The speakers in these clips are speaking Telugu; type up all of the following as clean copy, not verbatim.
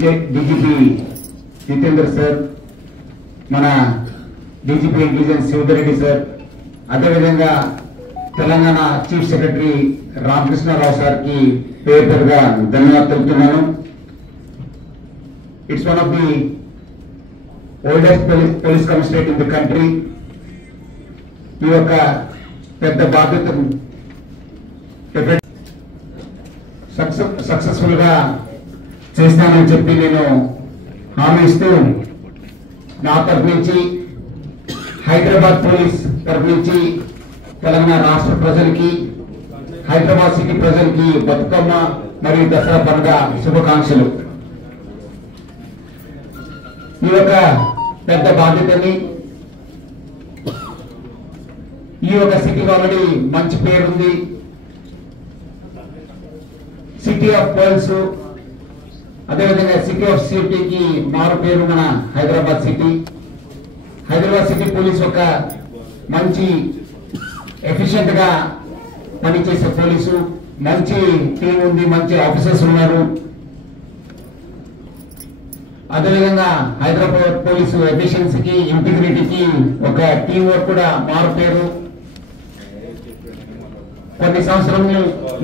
డీజీపీ జితేందర్ సార్, మన డీజీపీ ఇంటెలిజెన్స్ శివధరెడ్డి సార్, అదేవిధంగా తెలంగాణ చీఫ్ సెక్రటరీ రామకృష్ణారావు సార్కి పేరు పేరుగా ధన్యవాదాలు తెలుపుతున్నాను. It's one of the oldest police commissionerate in the country. ఈ యొక్క పెద్ద బాధ్యతను సక్సెస్ఫుల్ గా చేస్తానని చెప్పి నేను హామీ ఇస్తూ నా తరఫు నుంచి, హైదరాబాద్ పోలీస్ తరఫు నుంచి తెలంగాణ రాష్ట్ర ప్రజలకి, హైదరాబాద్ సిటీ ప్రజలకి బతుకమ్మ మరియు దసరా పండుగ శుభాకాంక్షలు. ఈ యొక్క పెద్ద బాధ్యతని, ఈ యొక్క సిటీకి ఆల్రెడీ మంచి పేరుంది. సిటీ ఆఫ్ పర్ల్స్, అదేవిధంగా సిటీ ఆఫ్ సేఫ్టీకి మారు పేరు మన Hyderabad city. Hyderabad city police ఒక మంచి ఎఫిషియెంట్ గా పనిచేసే పోలీసు, మంచి టీం ఉంది, మంచి ఆఫీసర్స్ ఉన్నారు. అదేవిధంగా హైదరాబాద్ పోలీసు ఎఫిషియన్సీకి, ఇంటిగ్రిటీకి ఒక టీం వర్క్ కూడా మారు పేరు. కొన్ని సంవత్సరాలు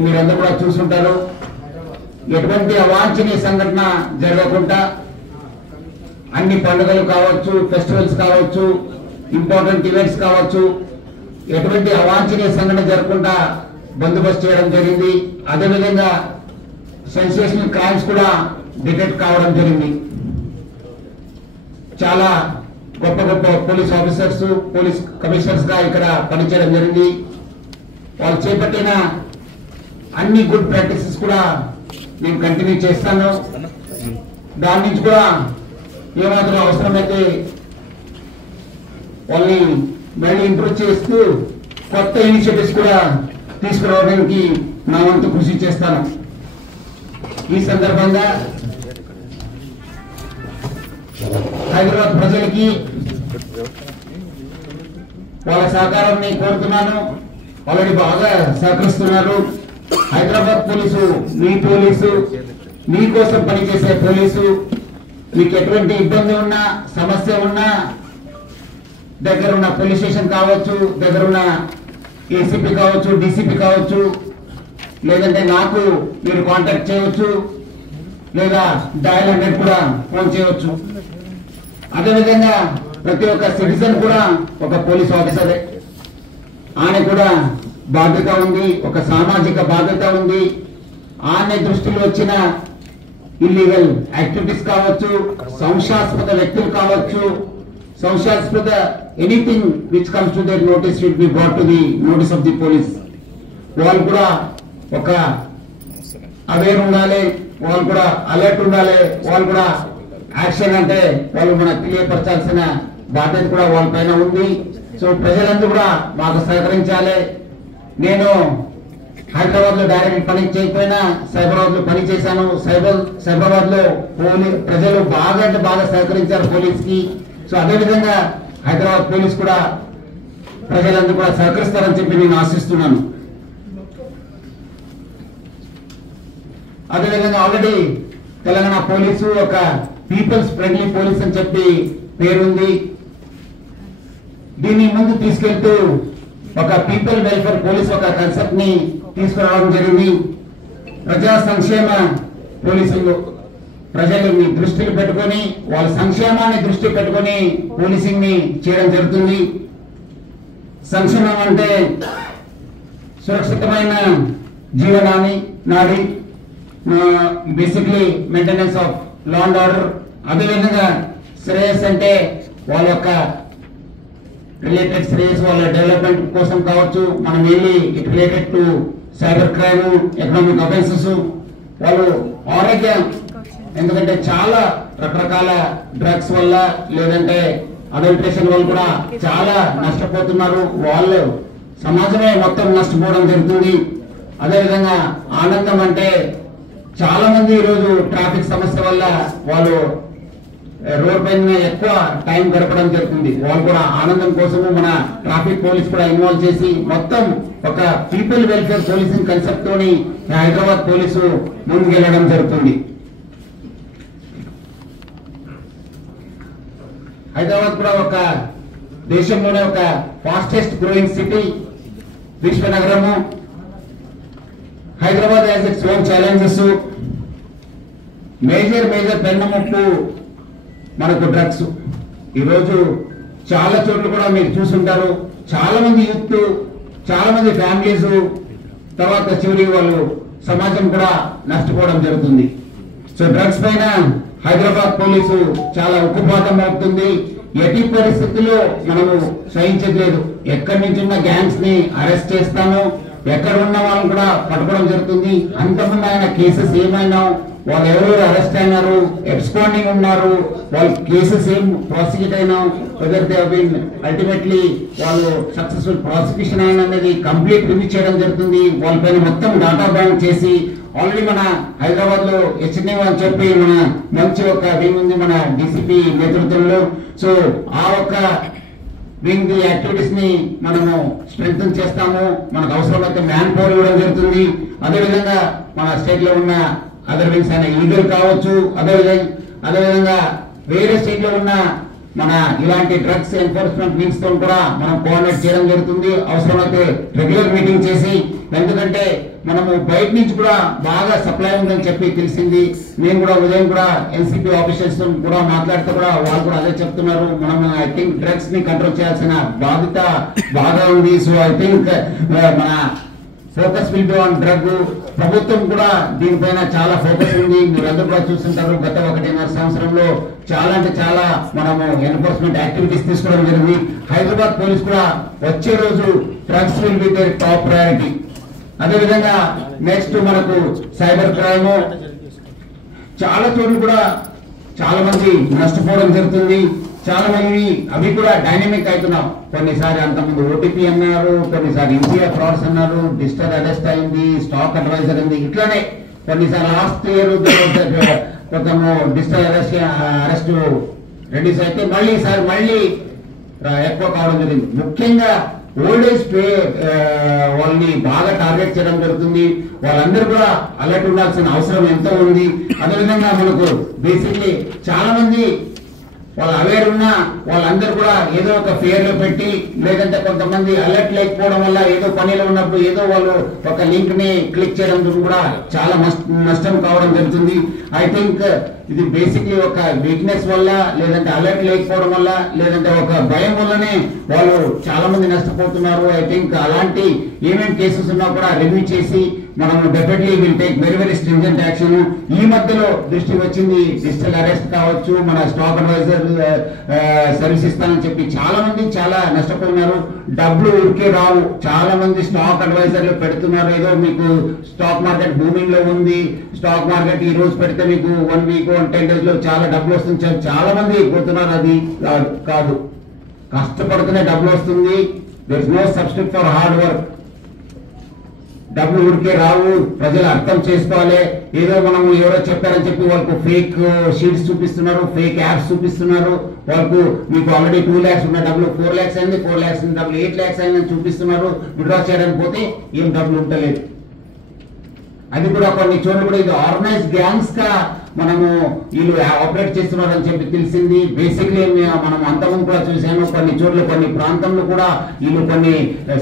మీరందరూ కూడా చూస్తుంటారు, ఎటువంటి అవాంఛనీయ సంఘటన జరగకుండా అన్ని పండుగలు కావచ్చు, ఫెస్టివల్స్ కావచ్చు, ఇంపార్టెంట్ ఈవెంట్స్ కావచ్చు, ఎటువంటి అవాంఛనీయ సంఘటన జరగకుండా బందోబస్తు చేయడం జరిగింది. అదేవిధంగా సెన్సేషనల్ క్రైమ్స్ కూడా డిటెక్ట్ కావడం జరిగింది. చాలా గొప్ప గొప్ప పోలీస్ ఆఫీసర్స్, పోలీస్ కమిషనర్స్ గా ఇక్కడ పనిచేయడం జరిగింది. వాళ్ళు చేపట్టిన అన్ని గుడ్ ప్రాక్టీసెస్ కూడా నేను కంటిన్యూ చేస్తాను. దాని నుంచి కూడా ఏమాత్రం అవసరమైతే వాళ్ళని మళ్ళీ ఇంప్రూవ్ చేస్తూ కొత్త ఇనిషియేటివ్స్ కూడా తీసుకురావడానికి నా వంతు కృషి చేస్తాను. ఈ సందర్భంగా హైదరాబాద్ ప్రజలకి వాళ్ళ సహకారాన్ని కోరుతున్నాను. ఆల్రెడీ బాగా సహకరిస్తున్నారు. హైదరాబాద్ పోలీసు మీ పోలీసు, మీకోసం పనిచేసే పోలీసు. మీకు ఎటువంటి ఇబ్బంది ఉన్నా, సమస్య ఉన్నా, దగ్గర ఉన్న పోలీస్ స్టేషన్ కావచ్చు, దగ్గర ఉన్న ఏసీపీ కావచ్చు, డీసీపీ కావచ్చు, లేదంటే నాకు మీరు కాంటాక్ట్ చేయవచ్చు, లేదా డయల్ 100 కూడా ఫోన్ చేయవచ్చు. అదేవిధంగా ప్రతి ఒక్క సిటిజన్ కూడా ఒక పోలీస్ ఆఫీసరే. ఆయన కూడా బాధ్యత ఉంది, ఒక సామాజిక బాధ్యత ఉంది. ఆయన దృష్టిలో వచ్చిన ఇల్లీగల్ యాక్టివిటీస్ కావచ్చు, సంశయాస్పద వ్యక్తులు కావచ్చు, సంశయాస్పద anything which comes to their notice will be brought to the notice of the police. వాళ్ళు కూడా ఒక అవేర్ ఉండాలి, వాళ్ళు కూడా అలర్ట్ ఉండాలి, వాళ్ళు కూడా యాక్షన్ అంటే వాళ్ళు మనకు తెలియపరచాల్సిన బాధ్యత కూడా వాళ్ళ పైన ఉంది. సో ప్రజలందరూ కూడా మాకు సహకరించాలి. నేను హైదరాబాద్ లో డైరెక్ట్ పని చేయకపోయినా సైబరాబాద్ లో పని చేశాను. సైబరాబాద్ లో ప్రజలు బాగా అంటే బాగా సహకరించారు పోలీస్ కి. సో అదేవిధంగా హైదరాబాద్ పోలీస్ కూడా ప్రజలందరూ కూడా సహకరిస్తారని చెప్పి నేను ఆశిస్తున్నాను. అదేవిధంగా ఆల్రెడీ తెలంగాణ పోలీసు ఒక పీపుల్స్ ఫ్రెండ్లీ పోలీస్ అని చెప్పి పేరుంది. దీన్ని ముందు తీసుకెళ్తూ ఒక పీపుల్ వెల్ఫేర్ పోలీస్ ఒక కాన్సెప్ట్ ని తీసుకురావడం జరిగింది. ప్రజా సంక్షేమ పోలీసులు ప్రజలని దృష్టిలో పెట్టుకొని, వాళ్ళ సంక్షేమాన్ని దృష్టి పెట్టుకొని పోలీసింగ్ ని చేయడం జరుగుతుంది. సంక్షేమం అంటే సురక్షితమైన జీవనాన్ని నాడి, basically maintenance of law and order. అదేవిధంగా శ్రేయస్ అంటే వాళ్ళ యొక్క రిలేటెడ్ శ్రేయస్, వాళ్ళ డెవలప్మెంట్ కోసం కావచ్చు. మనం వెళ్ళి it related to cyber crime, economic offences, వాళ్ళు ఆరోగ్యం, ఎందుకంటే చాలా రకరకాల డ్రగ్స్ వల్ల లేదంటే అడల్ట్రేషన్ వల్ల కూడా చాలా నష్టపోతున్నారు. వాళ్ళు సమాజమే మొత్తం నష్టపోవడం జరుగుతుంది. అదేవిధంగా ఆనందం అంటే చాలా మంది ఈరోజు ట్రాఫిక్ సమస్య వల్ల వాళ్ళు రోడ్ పైన ఎక్కువ టైం గడపడం జరుగుతుంది. వాళ్ళు కూడా ఆనందం కోసము మన ట్రాఫిక్ పోలీస్ కూడా ఇన్వాల్వ్ చేసి మొత్తం ఒక పీపుల్ వెల్ఫేర్ పోలీసింగ్ కాన్సెప్ట్ తోని హైదరాబాద్ పోలీసు ముందుకెళ్లడం జరుగుతుంది. హైదరాబాద్ కూడా ఒక దేశంలోనే ఒక ఫాస్టెస్ట్ గ్రోయింగ్ సిటీ, విశ్వనగరము. Hyderabad has its own challenges. Major పెన్నముప్పు మనకు డ్రగ్స్. ఈరోజు చాలా చోట్ల కూడా మీరు చూసుంటారు, చాలా మంది యూత్, చాలా మంది ఫ్యామిలీస్, తర్వాత చివరికి వాళ్ళు సమాజం కూడా నష్టపోవడం జరుగుతుంది. సో డ్రగ్స్ పైన హైదరాబాద్ పోలీసు చాలా ఉక్కుపాతం అవుతుంది. ఎట్టి పరిస్థితుల్లో మనము సహించట్లేదు. ఎక్కడి నుంచి ఉన్న గ్యాంగ్స్ ని అరెస్ట్ చేస్తాము, ఎక్కడ ఉన్న వాళ్ళని కూడా పట్టుకోవడం జరుగుతుంది. అంతమంది ఆయన కేసెస్ ఏమైనా, వాళ్ళు ఎవరెవరు అరెస్ట్ అయినారు, ఎబ్స్కాండింగ్ ఉన్నారు, వాళ్ళ కేసెస్ ఏం ప్రాసిక్యూట్ అయినా, whether they have been ultimately వాళ్ళు సక్సెస్ఫుల్ ప్రాసిక్యూషన్ అయిన అనేది కంప్లీట్ రివ్యూ చేయడం జరుగుతుంది. వాళ్ళపైన మొత్తం డాటా బ్యాంక్ చేసి ఆల్రెడీ మన హైదరాబాద్ లో హెచ్ఎన్ఏ అని చెప్పి మన మంచి ఒక వింగ్ ఉంది మన డిసిపి నేతృత్వంలో. సో ఆ ఒక వింగ్ యాక్టివిటీస్ ని మనము స్ట్రెంగ్తన్ చేస్తాము. మనకు అవసరమైతే మ్యాన్ పవర్ ఇవ్వడం జరుగుతుంది. అదేవిధంగా మన స్టేట్ లో ఉన్న అదర్ వింగ్స్ అయిన ఈగల్ కావచ్చు, అదేవిధంగా వేరే స్టేట్ లో ఉన్న మన ఇలాంటి డ్రగ్స్ ఎన్ఫోర్స్మెంట్ వింగ్స్ తో కూడా మనం కోఆర్డినేట్ చేయడం జరుగుతుంది. అవసరమైతే రెగ్యులర్ మీటింగ్ చేసి, ఎందుకంటే మనము బయట నుంచి కూడా బాగా సప్లై ఉందని చెప్పి తెలిసింది. మేము కూడా ఉదయం కూడా ఎన్సిపి ఆఫీసర్స్ కూడా మాట్లాడితే కూడా వాళ్ళు కూడా అదే చెప్తున్నారు. మనం ఐ థింక్ డ్రగ్స్ ని కంట్రోల్ చేయాల్సిన బాధ్యత బాగా ఉంది. సో ఐ థింక్ మన focus will be on drug. ప్రభుత్వం కూడా దీనిపైన చాలా ఫోకస్ ఉంది. మీరందరూ కూడా చూస్తుంటారు, గత 1.5 సంవత్సరంలో చాలా అంటే చాలా మనము ఎన్ఫోర్స్మెంట్ యాక్టివిటీస్ తీసుకోవడం జరిగింది. హైదరాబాద్ పోలీస్ కూడా వచ్చే రోజు drugs will be their top priority. అదేవిధంగా నెక్స్ట్ మనకు సైబర్ క్రైమ్, చాలా చోట్ల కూడా చాలా మంది నష్టపోవడం జరుగుతుంది. చాలా మంది అవి కూడా డైనమిక్ అవుతున్నాం. కొన్నిసారి అంతకుముందు ఓటీపీ అన్నారు, కొన్నిసారి ఈజీఆర్ ఫ్రాడ్స్ అన్నారు, డిజిటల్ అరెస్ట్ అయింది, స్టాక్ అడ్వైజర్ అయింది. ఇట్లానే కొన్నిసారి లాస్ట్ ఇయర్ కొంచెము డిజిటల్ అరెస్ట్ రెడ్యూస్ అయితే మళ్ళీ ఎక్కువ కావడం జరిగింది. ముఖ్యంగా ఓల్డ్ ఏజ్ వాళ్ళని బాగా టార్గెట్ చేయడం జరుగుతుంది. వాళ్ళందరూ కూడా అలర్ట్ ఉండాల్సిన అవసరం ఎంతో ఉంది. అదేవిధంగా మనకు బేసిక్లీ చాలా మంది వాళ్ళు అవేర్ ఉన్నా వాళ్ళందరూ కూడా ఏదో ఒక ఫియర్ లో పెట్టి, లేదంటే కొంతమంది అలర్ట్ లేకపోవడం వల్ల ఏదో పనిలో ఉన్నప్పుడు ఏదో వాళ్ళు ఒక లింక్ ని క్లిక్ చేయడం కూడా చాలా నష్టం కావడం జరుగుతుంది. ఐ థింక్ ఇది బేసిక్లీ ఒక వీక్నెస్ వల్ల, లేదంటే అలర్ట్ లేకపోవడం వల్ల, లేదంటే ఒక భయం వల్లనే వాళ్ళు చాలా మంది నష్టపోతున్నారు. ఐ థింక్ అలాంటి ఏమేమి కేసెస్ ఉన్నా కూడా రివ్యూ చేసి మనం definitely will take very stringent action. ఈ మధ్యలో దృష్టి వచ్చింది డిజిటల్ అరెస్ట్ కావచ్చు, మన స్టాక్ అడ్వైజర్ సర్వీస్ ఇస్తానని చెప్పి చాలా మంది చాలా నష్టపోయినారు. డబ్బులు ఊరికే రావు. చాలా మంది స్టాక్ అడ్వైజర్లు పెడుతున్నారు, ఏదో మీకు స్టాక్ మార్కెట్ బూమింగ్ లో ఉంది, స్టాక్ మార్కెట్ ఈ రోజు పెడితే మీకు 1 వీక్ 10 days లో చాలా డబ్బులు వస్తుంది. చాలా మంది పోతున్నారు. అది కాదు, కష్టపడుతూనే డబ్బులు వస్తుంది. There is no substitute for hard work. డబ్బులు ఊరికే రావు, ప్రజలు అర్థం చేసుకోవాలి. ఏదో మనము ఎవరో చెప్పారని చెప్పి వాళ్ళకు ఫేక్ షీట్స్ చూపిస్తున్నారు, ఫేక్ యాప్స్ చూపిస్తున్నారు. వాళ్ళకు మీకు ఆల్రెడీ 2 lakhs ఉన్న డబ్బులు 4 lakhs అయింది, 4 lakhs ఉన్న డబ్బులు 8 lakhs అయిందని చూపిస్తున్నారు. విత్డ్రా చేయడానికి పోతే ఏం డబ్బులు ఉండలేదు. అది కూడా కొన్ని చోట్ల కూడా ఇది ఆర్గనైజ్ గ్యాంగ్స్ గా మనము వీళ్ళు ఆపరేట్ చేస్తున్నారని చెప్పి తెలిసింది. బేసిక్లీ మనం అంతకుముందు కూడా చూసాము, కొన్ని చోట్ల కొన్ని ప్రాంతంలో కూడా వీళ్ళు కొన్ని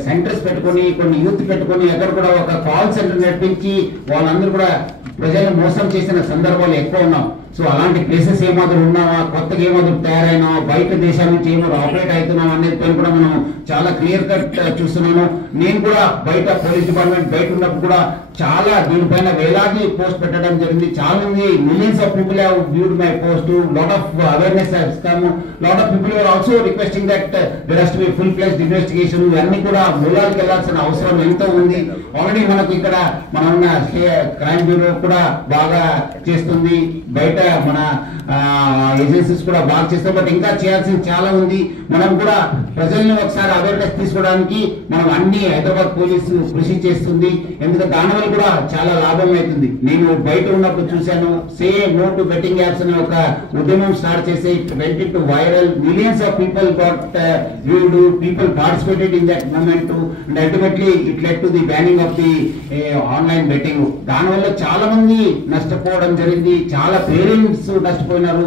సెంటర్స్ పెట్టుకొని, కొన్ని యూత్ పెట్టుకొని, ఎక్కడ కూడా ఒక కాల్ సెంటర్ నడిపించి వాళ్ళందరూ కూడా ప్రజలను మోసం చేసిన సందర్భాలు ఎక్కువ ఉన్నాం. సో అలాంటి ప్లేసెస్ ఏమాత్రం ఉన్నావా, కొత్తగా ఏమాత్రం తయారైనా, బయట దేశాల నుంచి ఏమాత్రం ఆపరేట్ అవుతున్నాం అనేది పైన కూడా మనం చాలా క్లియర్ కట్ చూస్తున్నాను. నేను కూడా బయట పోలీస్ డిపార్ట్మెంట్ బయట ఉన్నప్పుడు కూడా చాలా దీనిపైన వేలాది పోస్ట్ పెట్టడం జరిగింది. చాలా మంది millions of people have viewed my post. Lot of awareness has come. Lot of people are also requesting that there has to be full fledged investigation. ఇవన్నీ కూడా మూలాలకు వెళ్లాల్సిన అవసరం ఎంతో ఉంది. ఆల్రెడీ మనకు ఇక్కడ మన ఉన్న క్రైమ్ బ్యూరో కూడా బాగా చేస్తుంది. బయట మన ఏజెన్సీస్ కూడా బాగా చేస్తాం. బట్ ఇంకా చేయాల్సింది చాలా ఉంది. మనం కూడా ప్రజల్ని ఒకసారి అవేర్నెస్ తీసుకోవడానికి మనం అన్ని హైదరాబాద్ పోలీసు కృషి చేస్తుంది. ఎందుకంటే దానివల్ల కూడా చాలా లాభం అవుతుంది. నేను బయట ఉన్నప్పుడు చూశాను, say no to betting apps అనే ఒక ఉద్యమం స్టార్ట్ చేసి went in to viral. Millions of people got viewed, people participated in that movement and ultimately it led to the banning of the online betting. దానివల్ల చాలా మంది నష్టపోవడం జరిగింది. చాలా పేరెంట్స్ బిల్డింగ్స్ నష్టపోయినారు.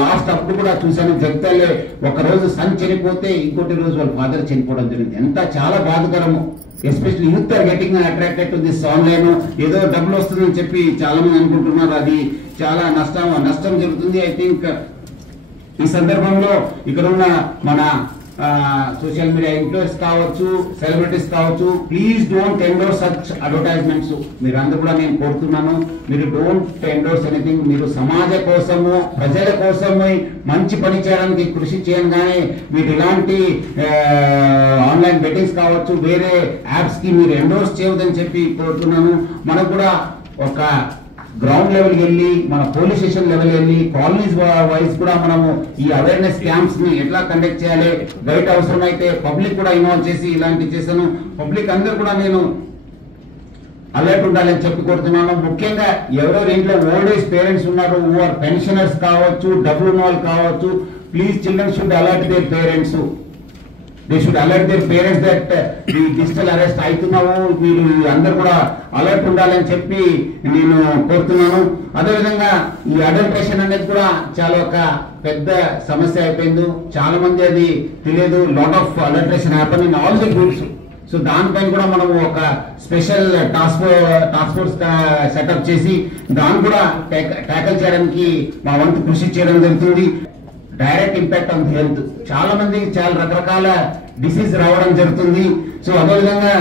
లాస్ట్ అప్పుడు కూడా చూశాను జగతల్లే, ఒక రోజు సన్ చనిపోతే ఇంకోటి రోజు వాళ్ళ ఫాదర్ చనిపోవడం జరిగింది. ఎంత చాలా బాధకరము. Especially youth are getting attracted to this online. ఏదో డబ్బులు వస్తుందని చెప్పి చాలా మంది అనుకుంటున్నారు, అది చాలా నష్టం జరుగుతుంది. ఐ థింక్ ఈ సందర్భంలో ఇక్కడ ఉన్న మన సోషల్ మీడియా ఇన్ఫ్లుయెన్స్ కావచ్చు, సెలబ్రిటీస్ కావచ్చు, please don't endorse such advertisements. మీరు అందరూ కూడా నేను కోరుతున్నాను, మీరు డోంట్ ఎండోర్స్ ఎనీథింగ్. మీరు సమాజ కోసము, ప్రజల కోసము మంచి పని చేయడానికి కృషి చేయగానే మీరు ఇలాంటి ఆన్లైన్ బెట్టింగ్స్ కావచ్చు, వేరే యాప్స్ కి మీరు ఎండోర్స్ చేయవద్దని చెప్పి కోరుతున్నాను. మనకు కూడా ఒక గ్రౌండ్ లెవెల్కి వెళ్ళి, మన పోలీస్ స్టేషన్ లెవెల్ వెళ్ళి, కాలనీస్ వైజ్ కూడా మనము ఈ అవేర్నెస్ క్యాంప్స్ ని ఎట్లా కండక్ట్ చేయాలి, బయట అవసరమైతే పబ్లిక్ కూడా ఇన్వాల్వ్ చేసి ఇలాంటివి చేశాను. పబ్లిక్ అందరూ కూడా నేను అలర్ట్ ఉండాలని చెప్పి కోరుతున్నాను. ముఖ్యంగా ఎవరెవరు ఇంట్లో ఓల్డ్ ఏజ్ పేరెంట్స్ ఉన్నారు, ఆర్ పెన్షనర్స్ కావచ్చు, డబ్బులు ఉన్న వాళ్ళు కావచ్చు, please children should alert their parents. They should alert their parents that ఈ డిజిటల్ అరెస్ట్ అవుతున్నావు, మీరు అందరు కూడా అలర్ట్ ఉండాలని చెప్పి నేను కోరుతున్నాను. అదేవిధంగా ఈ అడల్ట్రేషన్ అనేది కూడా చాలా ఒక పెద్ద సమస్య అయిపోయింది. చాలా మంది అది తెలియదు. Lot of adulteration happen in all the groups. So దానిపైన కూడా మనము ఒక స్పెషల్ టాస్క్ ఫోర్స్ సెటప్ చేసి దాన్ని కూడా ట్యాకల్ చేయడానికి మా వంతు కృషి చేయడం జరుగుతుంది. డైరెక్ట్ ఇంపాక్ట్ ఆన్ హెల్త్, చాలా మంది చాలా రకరకాల డిసీజ్ రావడం జరుగుతుంది. సో అదేవిధంగా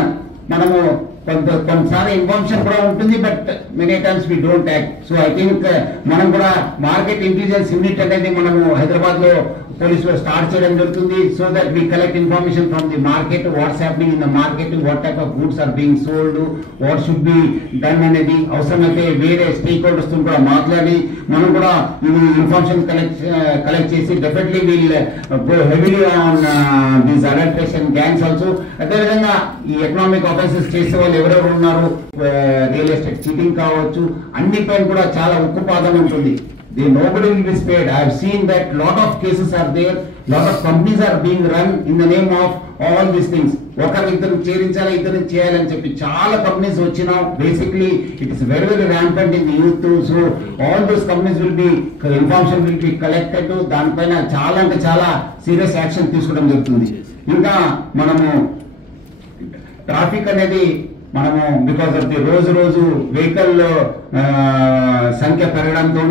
మనము కొన్నిసార్లు ఇన్ఫర్మేషన్ కూడా ఉంటుంది, but many times we don't act. So I think మనం కూడా మార్కెట్ ఇంటెలిజెన్స్ యూనిట్ అనేది మనము హైదరాబాద్ లో పోలీసులు స్టార్ట్ చేయడం జరుగుతుంది. So that we collect information from the market, what's happening in the market, what type of goods are being sold, what should be done అనేది. అవసరమైతే వేరే స్టేక్ హోల్డర్స్ తో కూడా మాట్లాడి మనం కూడా ఈ ఇన్ఫర్మేషన్ కలెక్ట్ చేసి definitely will go heavily on these adulteration gangs also. అదేవిధంగా ఈ ఎకనామిక్ ఆఫెన్సెస్ చేసే వాళ్ళు ఎవరెవరు ఉన్నారు, రియల్ ఎస్టేట్ చీటింగ్ కావచ్చు, అన్నిపైన కూడా చాలా ఉక్కుపాదం ఉంటుంది. Nobody will be spared. I have seen that lot of cases are there, lot of companies are being run in the name of all these things. ఒకరిద్దరు చేరించాలి, ఇద్దరు చేయాలని చెప్పి చాలా కంపెనీస్ వచ్చినా basically it is very very rampant in the youth. So all those companies will be, information will be collected. దానిపైన చాలా అంటే చాలా సీరియస్ యాక్షన్ తీసుకోవడం జరుగుతుంది. ఇంకా మనము ట్రాఫిక్ అనేది మనము బికాస్ ఆఫ్ ది రోజు వెహికల్ సంఖ్య పెరగడంతో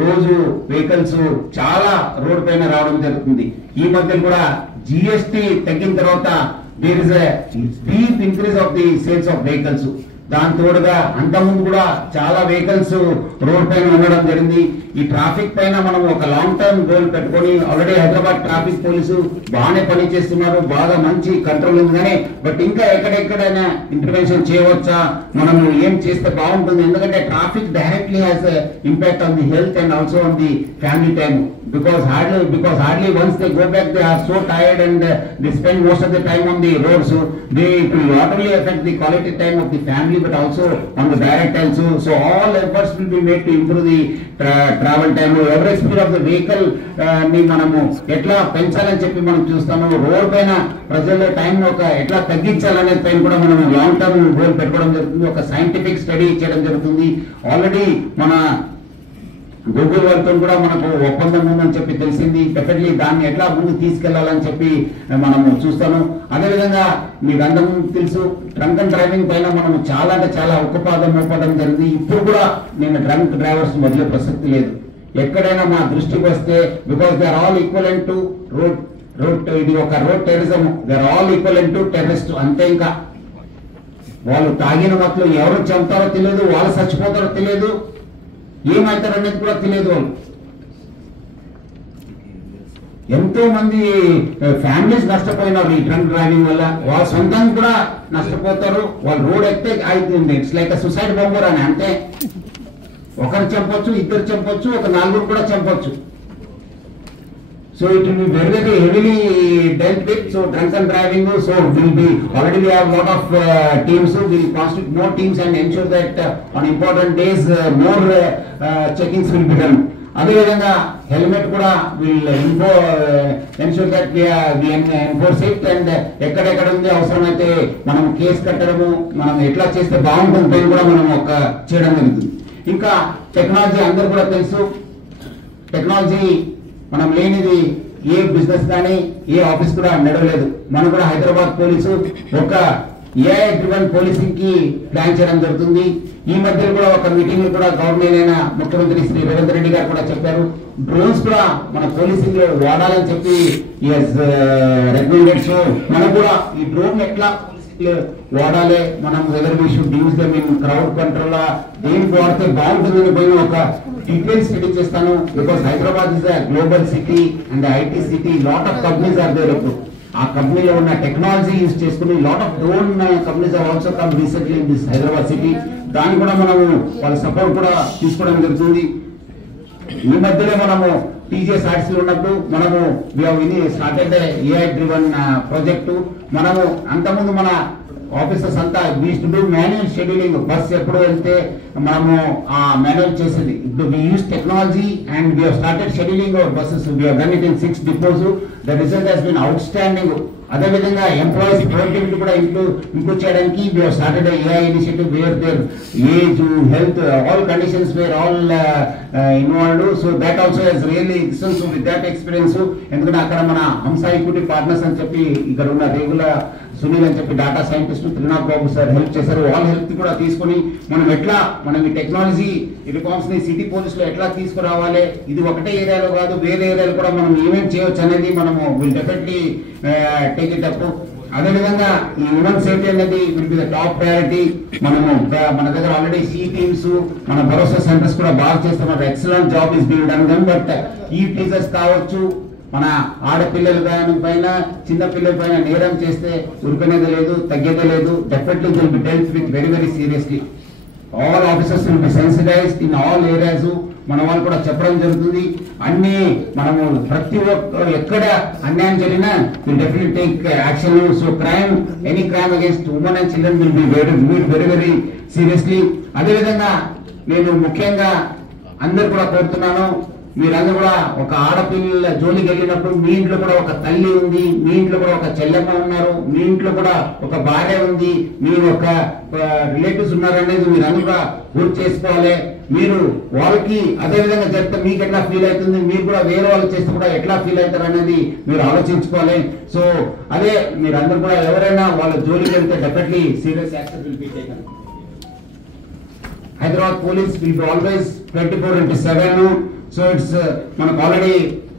రోజు వెహికల్స్ చాలా రోడ్ పైన రావడం జరుగుతుంది. ఈ మధ్య కూడా జిఎస్టీ తగ్గిన తర్వాత there is a deep increase of the sales of vehicles. దాని తోడుగా అంతకుముందు కూడా చాలా వెహికల్స్ రోడ్ పైన ఉండడం జరిగింది. ఈ ట్రాఫిక్ పైన మనం ఒక లాంగ్ టర్మ్ గోల్ పెట్టుకొని ఆల్రెడీ హైదరాబాద్ ట్రాఫిక్ పోలీసు బాగానే పని చేస్తున్నారు, బాగా మంచి కంట్రోల్ ఉంది. కానీ బట్ ఇంకా ఎక్కడెక్కడైనా ఇంటర్వెన్షన్ చేయవచ్చా, మనం ఏం చేస్తే బాగుంటుంది, ఎందుకంటే traffic directly has impact on the health and also on the family time. Because hardly once they go back, they are so tired and they spend most of the time on the road. So it will not only affect the quality time of the family but also on the direct time. So all efforts will be made to improve the travel time. Average speed of the vehicle ni manamu etla పెంచాలని చెప్పి మనం చూస్తాము. రోడ్ పైన ప్రజల టైం ఒక ఎట్లా తగ్గించాలనే పైన కూడా మనం లాంగ్ టర్మ్ గోల్ పెట్టుకోవడం జరుగుతుంది. ఒక సైంటిఫిక్ స్టడీ చేయడం జరుగుతుంది. ఆల్రెడీ మన గూగుల్ వాళ్ళతో కూడా మనకు ఒప్పందం ఉందని చెప్పి తెలిసింది. డెఫినెట్లీ దాన్ని ఎట్లా ముందు తీసుకెళ్లాలని చెప్పి మనము చూస్తాము. అదేవిధంగా మీకు అందరం తెలుసు, డ్రంక్ అండ్ డ్రైవింగ్ పైన మనం చాలా అంటే చాలా ఉక్కుపాదం మోపడం జరిగింది. ఇప్పుడు కూడా నేను డ్రంక్ డ్రైవర్స్ వదిలే ప్రసక్తి లేదు. ఎక్కడైనా మా దృష్టికి వస్తే, because they are all equivalent to road ఇది ఒక road terrorism, they are all equivalent to terrorist. అంతే, ఇంకా వాళ్ళు తాగిన మత్తులో ఎవరు చంపుతారో తెలియదు, వాళ్ళు చచ్చిపోతారో తెలియదు, ఏమవుతారు అనేది కూడా తెలియదు. వాళ్ళు ఎంతో మంది ఫ్యామిలీస్ నష్టపోయినారు ఈ డ్రంక్ డ్రైవింగ్ వల్ల. వాళ్ళ సొంతంగా కూడా నష్టపోతారు. వాళ్ళు రోడ్ ఎక్కితే అవుతుంది. ఇట్స్ లైక్ సూసైడ్ బాంబర్ అని. అంటే ఒకరు చంపొచ్చు, ఇద్దరు చంపొచ్చు, ఒక నలుగురు కూడా చంపొచ్చు. So it will be very very heavily dealt with. So drunk and driving, so will be already we have lot of teams, so we will constitute more teams and ensure that on important days more checkings will be done. అదేవిధంగా హెల్మెట్ కూడా will ensure that we enforce it and ఎక్కడెక్కడ ఉంది అవసరమైతే మనం కేసు కట్టడము, మనం ఎట్లా చేస్తే బాగుంటుంది కూడా మనం ఒక చేయడం జరుగుతుంది. ఇంకా టెక్నాలజీ అందరూ కూడా తెలుసు, టెక్నాలజీ మనం లేనిది ఏ బిజినెస్ కానీ ఏ ఆఫీస్ కూడా నడవలేదు. మనం కూడా హైదరాబాద్ పోలీసు ఒక ఏఐ డ్రివెన్ పోలీసింగ్ కి ప్లాన్ చేయడం జరుగుతుంది. ఈ మధ్యలో కూడా ఒక మీటింగ్ కూడా గవర్నమెంట్ అయిన ముఖ్యమంత్రి శ్రీ రేవంత్ రెడ్డి గారు కూడా చెప్పారు, డ్రోన్స్ కూడా మన పోలీసింగ్ లో వాడాలని చెప్పి రికమెండెడ్. సో మనం కూడా ఈ డ్రోన్ ఎట్లా వాడాలి, మనం whether we should use them in crowd control, దేనికి వాడితే బాగుంటుందని పోయిన ఒక డీటెయిల్ స్టడీ చేస్తాను. Because Hyderabad is a global city and IT city, lot of companies are there. ఆ కంపెనీలో ఉన్న టెక్నాలజీ యూజ్ చేసుకుని lot of drone companies are also come recently in this Hyderabad city. దాన్ని కూడా మనము వాళ్ళ సపోర్ట్ కూడా తీసుకోవడం జరుగుతుంది. ఈ మధ్యలో మనము టీజీఎస్ ఆర్ట్స్ లో ఉన్నప్పుడు మనము స్టార్టెడ్ ఏఐ డ్రివెన్ ప్రాజెక్టు. మనము అంతకుముందు మన ఆఫీసర్స్ అంతా use to do manual scheduling. Bus ఎప్పుడు వెళ్తే మనము ఆ మాన్యువల్ చేసేది. ఇప్పుడు we use technology and we have started scheduling our buses. We have done it in 6 depots. The result has been outstanding. అదేవిధంగా ఎంప్లాయీస్ ప్రొడక్టివిటీ కూడా ఇంప్రూవ్ చేయడానికి we have started AI initiative where there age, health, all conditions were all involved. So that also has really listens with that experience. ఎందుకంటే అక్కడ మన హంస ఈక్విటీ పార్ట్నర్స్ అని చెప్పి ఇక్కడ ఉన్న రెగ్యులర్ సునీల్ అని చెప్పి డాటా సైంటిస్ట్ త్రినాథ్ బాబు సార్ హెల్ప్ చేశారు. వాళ్ళ హెల్ప్ కూడా తీసుకుని మనం ఈ టెక్నాలజీ రిఫార్మ్స్ ని సిటీ పోలీస్ లో ఎట్లా తీసుకురావాలి, ఇది ఒకటే ఏరియాలో కాదు వేరే ఏరియాలో కూడా మనం ఏమేమి చేయొచ్చు అనేది మనము will definitely take it up. అదేవిధంగా ఈ ఉమెన్ సేఫ్టీ అనేది will be the top priority. మనము మన దగ్గర ఆల్రెడీ సి టీమ్స్, మన భరోసా సెంటర్స్ కూడా బాగా చేస్తున్నారు. Excellent job is being done. But ఈ టీచర్స్ కావచ్చు, మన ఆడపిల్లల పైన చిన్న పిల్లల పైన నేరం చేస్తే ఉరికనేది లేదు, తగ్గేదే లేదు. Definitely will be dealt with very very seriously. All officers will be sensitised in all areas. మన వాళ్ళు కూడా చెప్పడం జరుగుతుంది. అన్ని మనము ప్రతి ఒక్క ఎక్కడ అన్యాయం జరిగినా will definitely take action. So crime, any crime against women and children will be very very seriously. అదేవిధంగా నేను ముఖ్యంగా అందరు కూడా కోరుతున్నాను, మీరందరూ కూడా ఒక ఆడపిల్ల జోలికి వెళ్ళినప్పుడు మీ ఇంట్లో కూడా ఒక తల్లి ఉంది, మీ ఇంట్లో కూడా ఒక చెల్లెమ్మ ఉన్నారు, మీ ఇంట్లో కూడా ఒక భార్య ఉంది, మీ ఒక రిలేటివ్స్ ఉన్నారనేది మీరు అందరూ కూడా గుర్తు చేసుకోవాలి. మీరు వాళ్ళకి అదే విధంగా చెప్తే మీకు ఎట్లా ఫీల్ అవుతుంది, మీరు కూడా వేరే వాళ్ళు చేస్తే కూడా ఎట్లా ఫీల్ అవుతారు అనేది మీరు ఆలోచించుకోవాలి. సో అదే మీరు అందరూ కూడా ఎవరైనా వాళ్ళ జోలికి వెళ్తే definitely serious action will be taken. Hyderabad police will be always 24/7. So it's మనకు already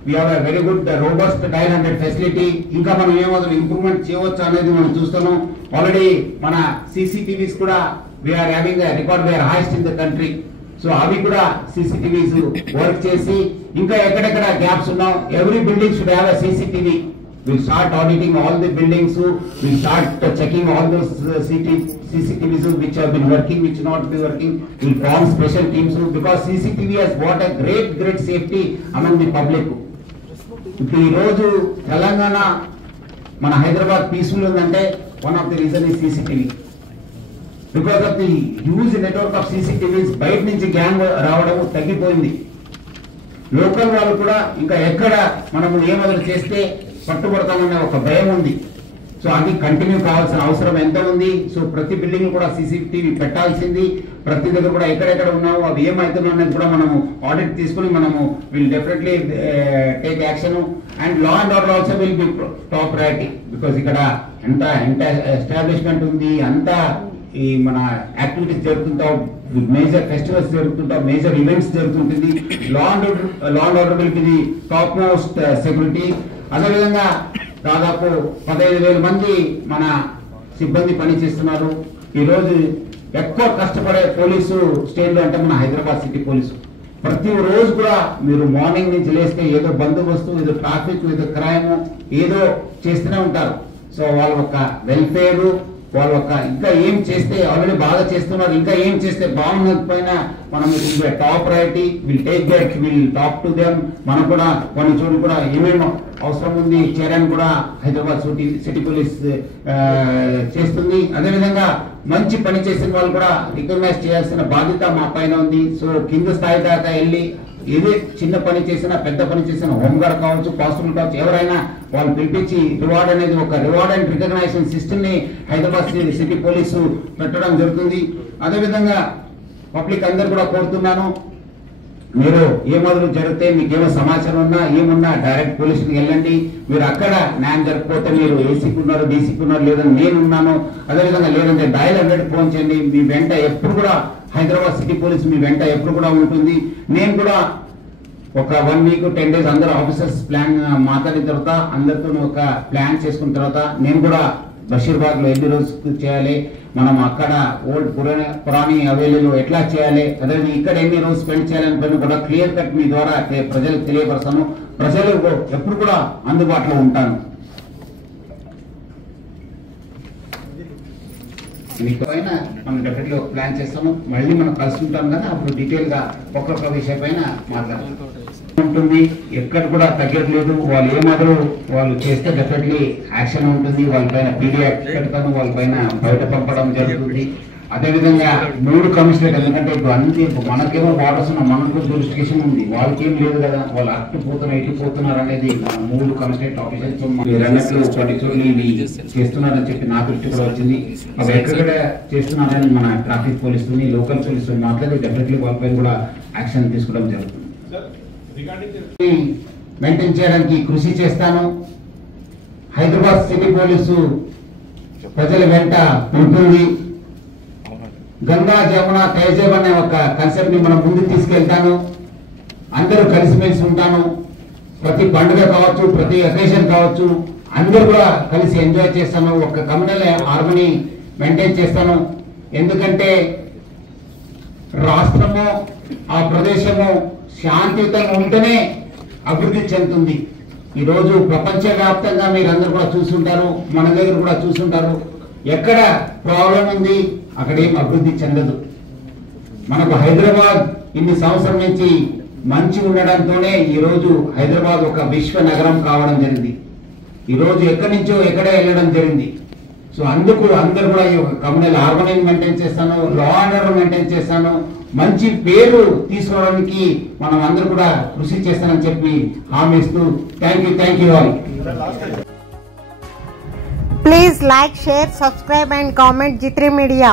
we have a very good robust dial 100 facility. ఇంకా మనం ఏమాత్రం ఇంప్రూవ్మెంట్ చేయవచ్చు అనేది మనం చూస్తున్నాం. ఆల్రెడీ మన CCTVs కూడా we having record where highest in the country. So అవి కూడా CCTVs వర్క్ చేసి ఇంకా ఎక్కడెక్కడ గ్యాప్స్ ఉన్నాం, every building should have a CCTV. We'll start auditing all the buildings. We'll start checking all those CCTVs which have been working, which not be working. We'll form special teams because CCTV has brought a great safety among the public. ఇప్పుడు ఈ రోజు తెలంగాణ మన హైదరాబాద్ పీస్ఫుల్ ఉందంటే one of the reason is CCTV. Because of the huge network of CCTVs, బయట నుంచి గ్యాంగ్ రావడం తగ్గిపోయింది. లోకల్ వాళ్ళు కూడా ఇంకా ఎక్కడ మనము ఏమొదలు చేస్తే పట్టుబడతామనే ఒక భయం ఉంది. సో అది కంటిన్యూ కావాల్సిన అవసరం ఎంత ఉంది. సో ప్రతి బిల్డింగ్ కూడా CCTV పెట్టాల్సింది. ప్రతి దగ్గర కూడా ఎక్కడెక్కడ ఉన్నావు అవి ఏమవుతున్నావు అనేది కూడా మనము ఆడిట్ తీసుకుని మనము will definitely take action. And law and order also will be top priority. Because ఇక్కడ ఎంత ఎస్టాబ్లిష్మెంట్ ఉంది, అంతా ఈ మన యాక్టివిటీస్ జరుగుతుంటావు, మేజర్ ఫెస్టివల్స్ జరుగుతుంటావు, మేజర్ ఈవెంట్స్ జరుగుతుంటుంది. Law and order will be the top most security. అదేవిధంగా దాదాపు 15,000 మంది మన సిబ్బంది పనిచేస్తున్నారు. ఈరోజు ఎక్కువ కష్టపడే పోలీసు స్టేట్ లో అంటే మన హైదరాబాద్ సిటీ పోలీసు. ప్రతి రోజు కూడా మీరు మార్నింగ్ నుంచి లేస్తే ఏదో బందోబస్తు, ఏదో ట్రాఫిక్, ఏదో క్రైమ్ ఏదో చేస్తూనే ఉంటారు. సో వాళ్ళ యొక్క వెల్ఫేర్, వాళ్ళ యొక్క ఇంకా ఏం చేస్తే ఆల్రెడీ బాగా చేస్తున్నారు, ఇంకా ఏం చేస్తే బాగున్నది మనం top priority. Will take that, will talk to them. మనం కూడా కొన్ని చోట్ల కూడా ఏమేమి అవసరం ఉంది చేయడానికి కూడా హైదరాబాద్ సిటీ పోలీస్ చేస్తుంది. అదేవిధంగా మంచి పని చేసిన వాళ్ళు కూడా రికగ్నైజ్ చేయాల్సిన బాధ్యత మా పైన ఉంది. సో కింద స్థాయి దాకా వెళ్ళి ఏదే చిన్న పని చేసినా పెద్ద పని చేసినా, హోంగార్డ్ కావచ్చు, కానిస్టేబుల్ కావచ్చు, ఎవరైనా వాళ్ళు పిలిపించి రివార్డ్ అనేది ఒక రివార్డ్ అండ్ రికగ్నైజేషన్ సిస్టమ్ ని హైదరాబాద్ సిటీ పోలీసు పెట్టడం జరుగుతుంది. అదేవిధంగా పబ్లిక్ అందరు కూడా కోరుతున్నాను, మీరు ఏ మొదలు జరిగితే మీకేమో సమాచారం ఉన్నా ఏమున్నా డైరెక్ట్ పోలీసులకు వెళ్ళండి. మీరు అక్కడ న్యాయం జరగకపోతే మీరు ఏసీకి ఉన్నారు, డీసీకి ఉన్నారు, లేదంటే నేనున్నాను, అదేవిధంగా లేదంటే డయల్ 100 ఫోన్ చేయండి. మీ వెంట ఎప్పుడు కూడా హైదరాబాద్ సిటీ పోలీస్ మీ వెంట ఎప్పుడు కూడా ఉంటుంది. నేను కూడా ఒక 1 వీక్ 10 days అందరూ ఆఫీసర్స్ ప్లాన్ మాట్లాడిన తర్వాత అందరితో ఒక ప్లాన్ చేసుకున్న తర్వాత నేను కూడా బషీర్బాగ్ లో ఎన్ని రోజులు చేయాలి, మనం అక్కడ ఓల్డ్ పురాణి హవేలీలో ఎట్లా చేయాలి, అదే ఇక్కడ ఎన్ని రోజులు స్పెండ్ చేయాలని కూడా క్లియర్ కట్ మీ ద్వారా ప్రజలకు తెలియపరుస్తాను. ప్రజలు ఎప్పుడు కూడా అందుబాటులో ఉంటాను. మీకు పైన మనం డెఫినెట్లీ ప్లాన్ చేస్తాము. మళ్ళీ మనం కలుసుకుంటాం కదా, అప్పుడు డీటెయిల్ గా ఒక్కొక్క విషయం పైన మాట్లాడుతూ ఉంటుంది. ఎక్కడ కూడా తగ్గట్లేదు. వాళ్ళు ఏమాత్రం వాళ్ళు చేస్తే డెఫినెట్లీ యాక్షన్ ఉంటుంది. వాళ్ళపైన పీడీ యాక్ట్ పెడతాను, వాళ్ళపైన బయట పంపడం జరుగుతుంది. అదేవిధంగా 3 కమిషనరేట్, ఎందుకంటే ఇప్పుడు అన్ని మనకేమో వాటర్స్ ఉన్న మనకు జ్యూరిస్డిక్షన్ ఉంది, వాళ్ళకేం లేదు కదా, వాళ్ళు ఇటుపోతున్నారు అనేది 3 కమిషనరేట్ ఆఫీసర్స్ మీరన్నట్లు పర్టికులర్లీ ఇవి చేస్తున్నారని చెప్పి నా దృష్టి కూడా వచ్చింది. అవి ఎక్కడ చేస్తున్నారని మన ట్రాఫిక్ పోలీసుని లోకల్ పోలీసులు మాట్లాడి డెఫినెట్లీ వాళ్ళపైన కూడా యాక్షన్ తీసుకోవడం జరుగుతుంది. మెయింటైన్ చేయడానికి కృషి చేస్తాను. హైదరాబాద్ సిటీ పోలీసు ప్రజల వెంట ఉంటుంది. గంగా జమున తేజం అనే ఒక కాన్సెప్ట్ ని మనం ముందుకు తీసుకెళ్తాను. అందరూ కలిసిమెలిసి ఉంటాను. ప్రతి పండుగ కావచ్చు, ప్రతి అకేషన్ కావచ్చు, అందరూ కూడా కలిసి ఎంజాయ్ చేస్తాను. ఒక కమ్యూనల్ హార్మనీ మెయింటైన్ చేస్తాను. ఎందుకంటే రాష్ట్రము ఆ ప్రదేశము శాంతియుతంగా ఉంటేనే అభివృద్ధి చెందుతుంది. ఈరోజు ప్రపంచవ్యాప్తంగా మీరందరూ కూడా చూస్తుంటారు, మన దగ్గర కూడా చూస్తుంటారు. ఎక్కడ ప్రాబ్లం ఉంది అక్కడ ఏం అభివృద్ధి చెందదు. మనకు హైదరాబాద్ ఇన్ని సంవత్సరం నుంచి మంచి ఉండడంతోనే ఈరోజు హైదరాబాద్ ఒక విశ్వ నగరం కావడం జరిగింది. ఈరోజు ఎక్కడి నుంచో ఎక్కడే వెళ్ళడం జరిగింది. సో అందుకు అందరూ కూడా ఈ ఒక కమ్యూనల్ హార్మనీ మెయింటైన్ చేస్తాను, లా అండ్ ఆర్డర్ మెయింటైన్ చేస్తాను. మంచి పేరు తీసుకోవడానికి మనం అందరూ కూడా కృషి చేస్తానని చెప్పి హామీ ఇస్తూ thank you all. Please like, share, subscribe and comment G3 Media.